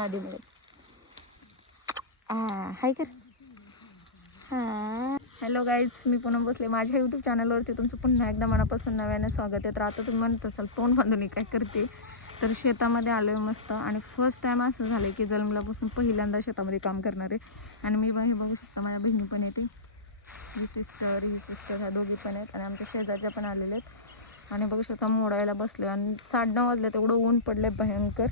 आधी मिळत हाय कर. हां हॅलो गाईज, मी पुन्हा बसले माझ्या यूट्यूब चॅनलवरती. तुमचं पुन्हा एकदा मनापासून नव्याने स्वागत आहे. तर आता तुम्ही म्हणत असाल तोंड बांधून काय करते, तर शेतामध्ये आलो आहे मस्त. आणि फर्स्ट टाईम असं झालं आहे की जन्मल्यापासून पहिल्यांदा शेतामध्ये काम करणार आहे. आणि मी हे बघू शकता, माझ्या बहिणी पण येते, ही सिस्टर ह्या दोघी पण आहेत. आणि आमच्या शेजारच्या पण आलेले आहेत. आणि बघू शकता मोडायला बसले आणि 9:30 वाजले, तेवढं ऊन पडले भयंकर.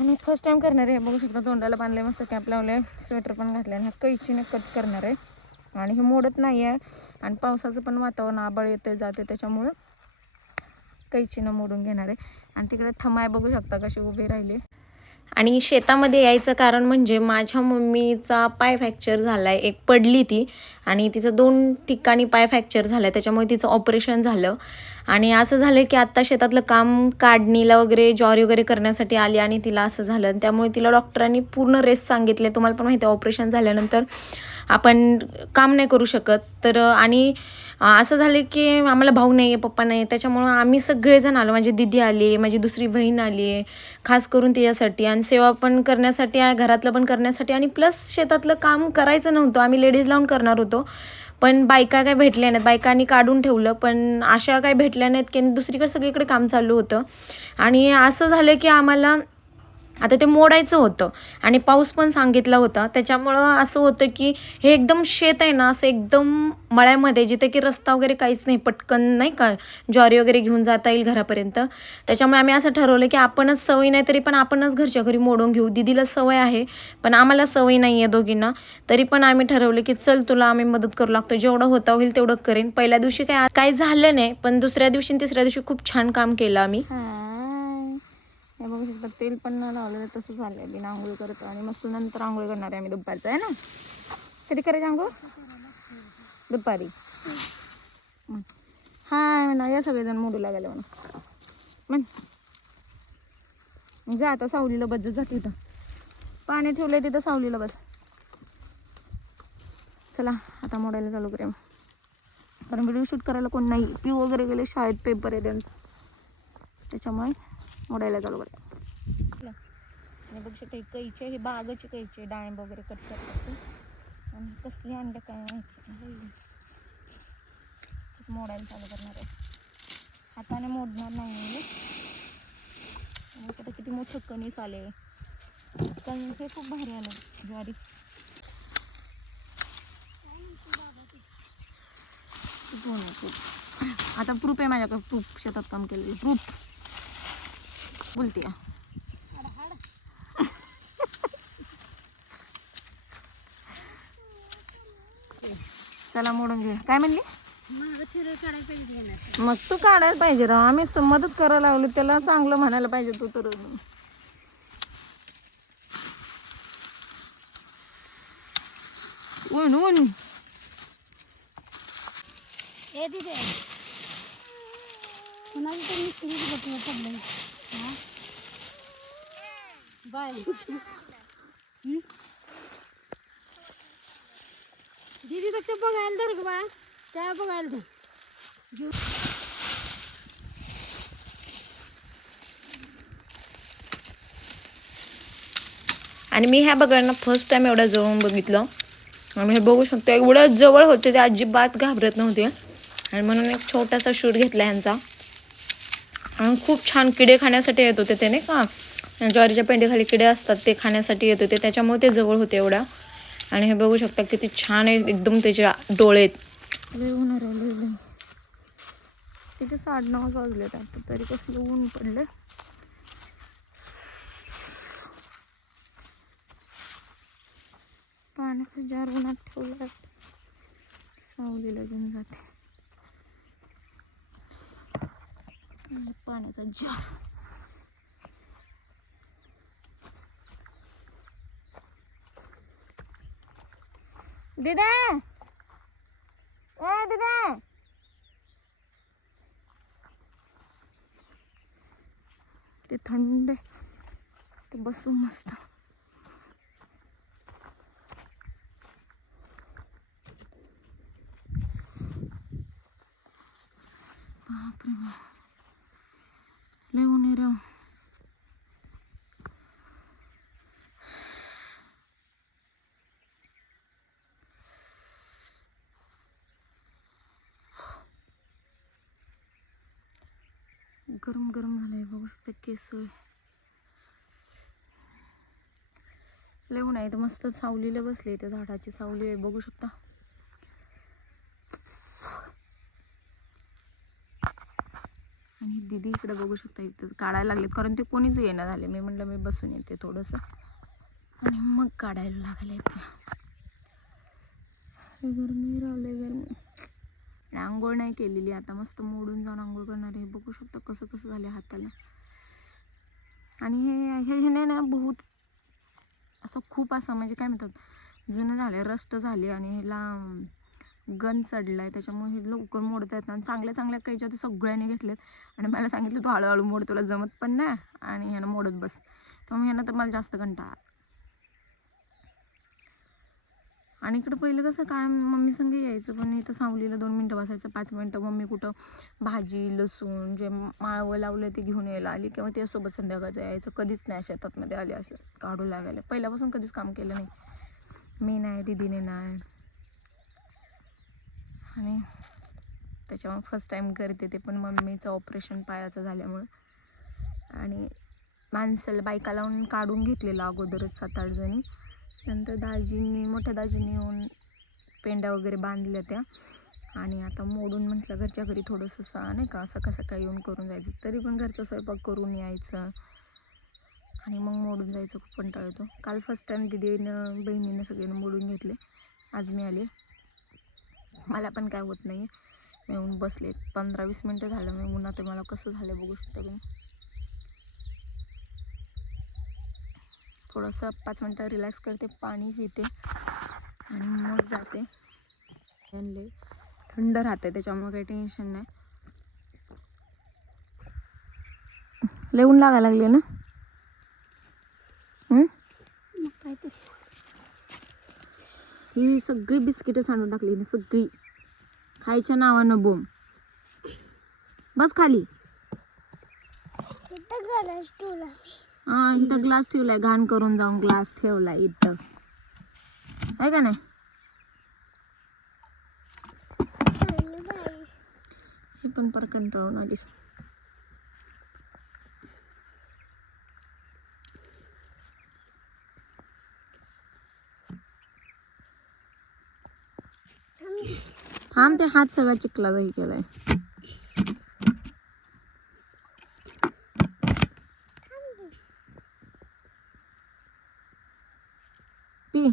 आणि फर्स्ट टाइम करणार आहे. बघू शकता तोंडाला बांधले, मस्त कॅप लावले, स्वेटर पण घातले. आणि ह्या कैचीने कट करणार आहे. आणि हे मोडत नाही आहे. आणि पावसाचं पण वातावरण, आबाळ येते जाते, त्याच्यामुळं कैचीनं मोडून घेणार आहे. आणि तिकडे ठमाय बघू शकता कशी उभी राहिली. आणि शेतामध्ये यायचं कारण म्हणजे माझ्या मम्मीचा पाय फ्रॅक्चर झाला आहे, एक पडली ती, आणि तिचं 2 ठिकाणी पाय फ्रॅक्चर झाला आहे, त्याच्यामुळे तिचं ऑपरेशन झालं. आणि असं झालं की आत्ता शेतातलं काम काढणीला वगैरे ज्वारी वगैरे करण्यासाठी आली आणि तिला असं झालं. त्यामुळे तिला डॉक्टरांनी पूर्ण रेस्ट सांगितले. तुम्हाला पण माहिती आहे, ऑपरेशन झाल्यानंतर आपण काम नाही करू शकत. तर आणि असं झालं की आम्हाला भाऊ नाही आहे, पप्पा नाही आहे, त्याच्यामुळं आम्ही सगळेजण आलो. माझी दीदी आली, माझी दुसरी बहीण आली आहे, खास करून तिच्यासाठी. आणि सेवा पण करण्यासाठी, घरातलं पण करण्यासाठी, आणि प्लस शेतातलं काम करायचं नव्हतं, आम्ही लेडीज लावून करणार होतो. पण बायका काय भेटल्या नाहीत, बायकांनी काढून ठेवलं. पण अशा काय भेटल्या नाहीत की दुसरीकडे सगळीकडे काम चालू होतं. आणि असं झालं की आम्हाला आता ते मोडायचं होतं आणि पाऊस पण सांगितला होता. त्याच्यामुळं असं होतं की हे एकदम शेत आहे ना, असं एकदम मळ्यामध्ये, जिथे की रस्ता वगैरे काहीच नाही, पटकन नाही का ज्वारी वगैरे घेऊन जाता येईल घरापर्यंत. त्याच्यामुळे आम्ही असं ठरवलं की आपणच, सवय नाही तरी पण आपणच घरच्या घरी मोडून घेऊ. दीदीला सवय आहे पण आम्हाला सवय नाही आहे दोघींना. तरी पण आम्ही ठरवलं की चल तुला आम्ही मदत करू लागतो, जेवढं होता होईल तेवढं करेन. पहिल्या दिवशी काय झालं नाही, पण दुसऱ्या दिवशी तिसऱ्या दिवशी खूप छान काम केलं आम्ही. हे बघू शकता, तेल पण न लावलेलं तसं झालं आहे. बिना आंघोळी करतो आणि मस्त नंतर आंघोळी करणार आहे आम्ही दुपारचं, आहे ना. कधी करायची आंघोळ? दुपारी. हाय म्हणा, या सगळेजण मोडू लागले म्हणा. जा आता सावलीला बस, जा तिथं पाणी ठेवलंय, तिथं सावलीला बस. चला आता मोडायला चालू करूया, कारण व्हिडिओ शूट करायला कोण नाही. पिऊ वगैरे गेले शाळेत, पेपर आहे त्यांचा, त्याच्यामुळे मोडायला चालू करूया. आणि बघू शकता कैचे, हे बागाचे कैचे, डाळिंब वगैरे कट करतात. आणि कसली अंडे काय माहिती, मोडायला चालू करणार आहे. हाताने मोडणार नाही. आता किती मोठं कणीस आले, कणीस हे खूप भारी आलं ज्वारी. आता प्रूफ आहे माझ्याकडे, प्रूफ शेतात काम केलेलं प्रूफ बोलते. चला मोडून घे. काय म्हणली? मग तू काढायला पाहिजे राव, आम्ही मदत करायला लागलो त्याला, चांगलं म्हणायला पाहिजे तू तर. ऊन ऊन दीदी तर बघायला तर बा, त्या बघायला तर घेऊ. आणि मी ह्या बघायला फर्स्ट टाइम एवढ्या जवळून बघितलं. आणि हे बघू शकतो, एवढं जवळ होते ते, अजिबात घाबरत नव्हते. आणि म्हणून एक छोटासा शूट घेतला ह्यांचा. आणि खूप छान किडे खाण्यासाठी येत होते ते, नाही का ज्वारीच्या पेंडीखाली किडे असतात, ते खाण्यासाठी येत होते, त्याच्यामुळे ते जवळ होते एवढ्या. आणि हे बघू शकता किती छान आहे एकदम त्याचे डोळे. लय होणार आहे, तिथे 9:30 वाजले आता, तरी कसलं ऊन पडलं. पाण्याचा जार उन्हात ठेवला, सावलीला घेऊन जाते. पाण्याचा जार, दिदा ए दिदा, ते थंड ते बसू मस्त. बापरे बाप, लय ऊन आहे राव. गरम गरम झालंय, बघू शकता केस लय ऊन आहे. तर मस्त सावलीला बसले, इथे झाडाची सावली आहे बघू शकता. आणि दीदी इकडे बघू शकता इथं काढायला लागलेत, कारण ते कोणीच येणं झाले. मी म्हटलं मी बसून येते थोडंसं, आणि मग काढायला लागले ते. गरमी राहिले गरमी. आणि आंघोळ नाही केलेली, आता मस्त मोडून जाऊन आंघोळ करणार आहे. बघू शकता कसं कसं झाले हाताला. आणि हे ना बहुत असं खूप असं म्हणजे काय म्हणतात जुनं झालं, रस्ट झाले, आणि ह्याला गन चढलाय, त्याच्यामुळे हे लवकर मोडता येत. आणि चांगल्या चांगल्या काहीच्या ते सगळ्यांनी घेतलेत, आणि मला सांगितलं तू हळूहळू मोड, तुला जमत पण नाही आणि ह्यानं मोडत बस. त्यामुळे ह्यानं तर मला जास्त कंटाळा. आणि इकडं पहिलं कसं काय मम्मी संग यायचं, पण इथं सावलीला 2 मिनटं बसायचं, 5 मिनटं. मम्मी कुठं भाजी लसूण जे माळवं लावलं ते घेऊन यायला आली, किंवा त्यासोबत संध्याकाळचं यायचं. कधीच नाही शेतातमध्ये आले असं काढू लागायला. पहिल्यापासून कधीच काम केलं नाही, मी नाही, दीदीने नाही. आणि त्याच्यामुळे फर्स्ट टाईम करते ते पण मम्मीचं ऑपरेशन पायाचं झाल्यामुळं. आणि माणसाला बायका लावून काढून घेतलेलं अगोदरच 7-8 जणी. नंतर दाजींनी, मोठ्या दाजींनी येऊन पेंड्या वगैरे बांधल्या त्या. आणि आता मोडून म्हटलं घरच्या घरी थोडंसं नाही का असं कसं काय येऊन करून जायचं, तरी पण घरचा स्वयंपाक करून यायचं आणि मग मोडून जायचं. खूप कंटाळा येतो. काल फर्स्ट टाईम दीदीनं बहिणीनं सगळ्यांना मोडून घेतले. आज मी आले, मला पण काय होत नाही. मी येऊन बसले, 15-20 मिनटं झालं मी उन्हात. मला कसं झालं बघू शकता तुम्ही. थोडंसं 5 मिनटं रिलॅक्स करते, पाणी पिते आणि मग जाते. थंड राहते त्याच्यामुळे काही टेन्शन नाही. लय ऊन लागायला लागले ना. काय ते ही सगळी बिस्किटं सांडून टाकली ना, सगळी खायच्या नावानं बोंब. बस खाली. हा इथं ग्लास ठेवलाय, घाण करून जाऊन ग्लास ठेवलाय इथं, आहे का नाही. हे पण पर कंटाळून आली. थांब, ते हात सगळा चिखला जाई केलाय. पी.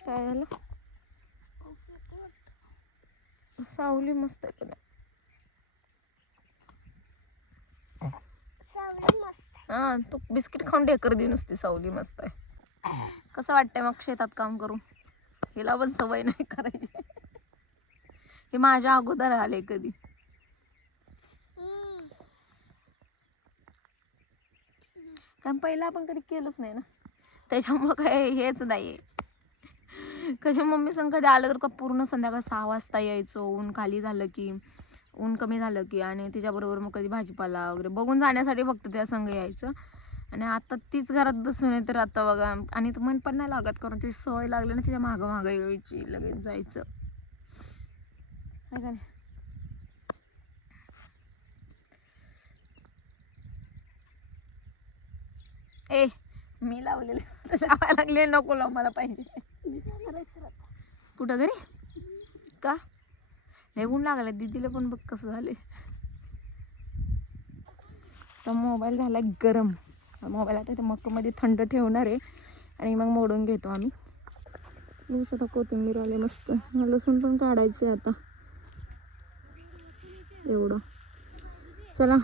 काय झालं. सावली मस्त आहे, पण हा तू बिस्किट खाऊन ढेकर दे नुसती. सावली मस्त आहे. कसं वाटतंय मग शेतात काम करून. हिला पण सवय नाही करायची. हे माझ्या अगोदर आले कधी. कारण पहिला आपण कधी केलंच नाही ना, त्याच्यामुळं काय हेच नाहीये. कधी मम्मी संग कधी आलं तर का पूर्ण संध्याकाळ 6 वाजता यायचो, ऊन खाली झालं की, ऊन कमी झालं की. आणि तिच्याबरोबर मग कधी भाजीपाला वगैरे बघून जाण्यासाठी फक्त त्या संग यायचं. आणि आता तीच घरात बसून आहे, तर आता बघा. आणि तर मन पण नाही लागत, कारण ती सवय लागली ना, तिच्या मागं मागं यायची, लगेच जायचं, आहे का नाही. ए मी लावलेले लावायला लागले, नको लाव, मला पाहिजे. कुठं घरी का लय ऊन लागले. दीदीला पण बघ कसं झाले. तर मोबाईल झाला गरम. मोबाईल आता मक्कमध्ये थंड ठेवणार आहे, आणि मग मोडून घेतो आम्ही. बघू शकता कोथिंबीर आले मस्त. लसूण पण काढायचं आता एवढं. चला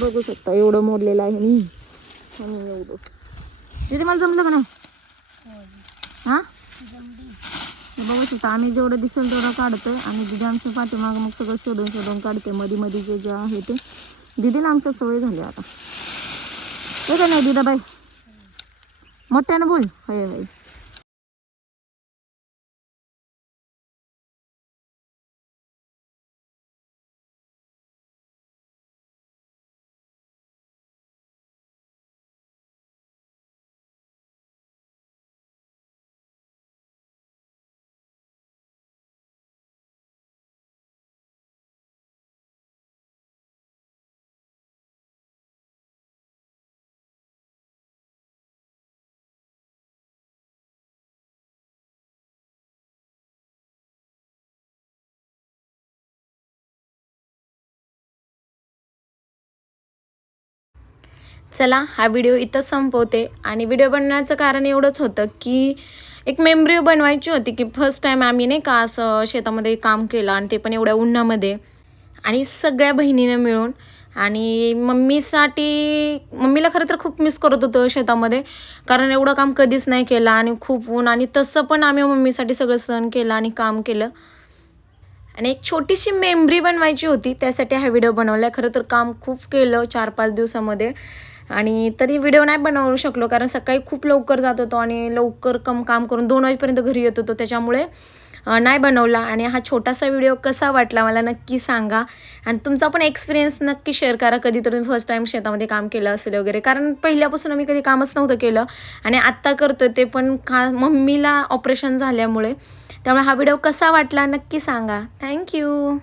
बघू शकता एवढं मोडलेलं आहे मी. आणि एवढं तिथे मला जमलं का नाही. हां बघू शकता आम्ही जेवढं दिसेल तेवढं काढतोय. आणि दिदी आमच्या पाठीमागं मग सगळं शोधून शोधून काढते. मध्ये मध्ये जे आहे ते दीदीला आमच्या सवय झाली आता. हे का नाही दिदा बाई, मोठ्यानं बोल. होय होय. चला हा व्हिडिओ इथंच संपवते. आणि व्हिडिओ बनवण्याचं कारण एवढंच होतं की एक मेमरी बनवायची होती की फर्स्ट टाईम आम्ही नाही का असं शेतामध्ये काम केलं आणि ते पण एवढ्या उन्हामध्ये आणि सगळ्या बहिणीनं मिळून. आणि मम्मीला खरं तर खूप मिस करत होतो शेतामध्ये, कारण एवढं काम कधीच नाही केलं आणि खूप ऊन, आणि तसं पण आम्ही मम्मीसाठी सगळं सहन केलं आणि काम केलं. आणि एक छोटीशी मेमरी बनवायची होती, त्यासाठी हा व्हिडिओ बनवला. खरं तर काम खूप केलं 4-5 दिवसामध्ये, आणि तरी व्हिडिओ नाही बनवू शकलो कारण सकाळी खूप लवकर जात होतो आणि लवकर काम करून 2 वाजेपर्यंत घरी येत होतो, त्याच्यामुळे नाही बनवला. आणि हा छोटासा व्हिडिओ कसा वाटला मला नक्की सांगा. आणि तुमचा पण एक्सपिरियन्स नक्की शेअर करा, कधी तर तुम्ही फर्स्ट टाईम शेतामध्ये काम केलं असेल वगैरे, कारण पहिल्यापासून आम्ही कधी कामच नव्हतं केलं आणि आत्ता करतो ते पण मम्मीला ऑपरेशन झाल्यामुळे. त्यामुळे हा व्हिडिओ कसा वाटला नक्की सांगा. थँक्यू.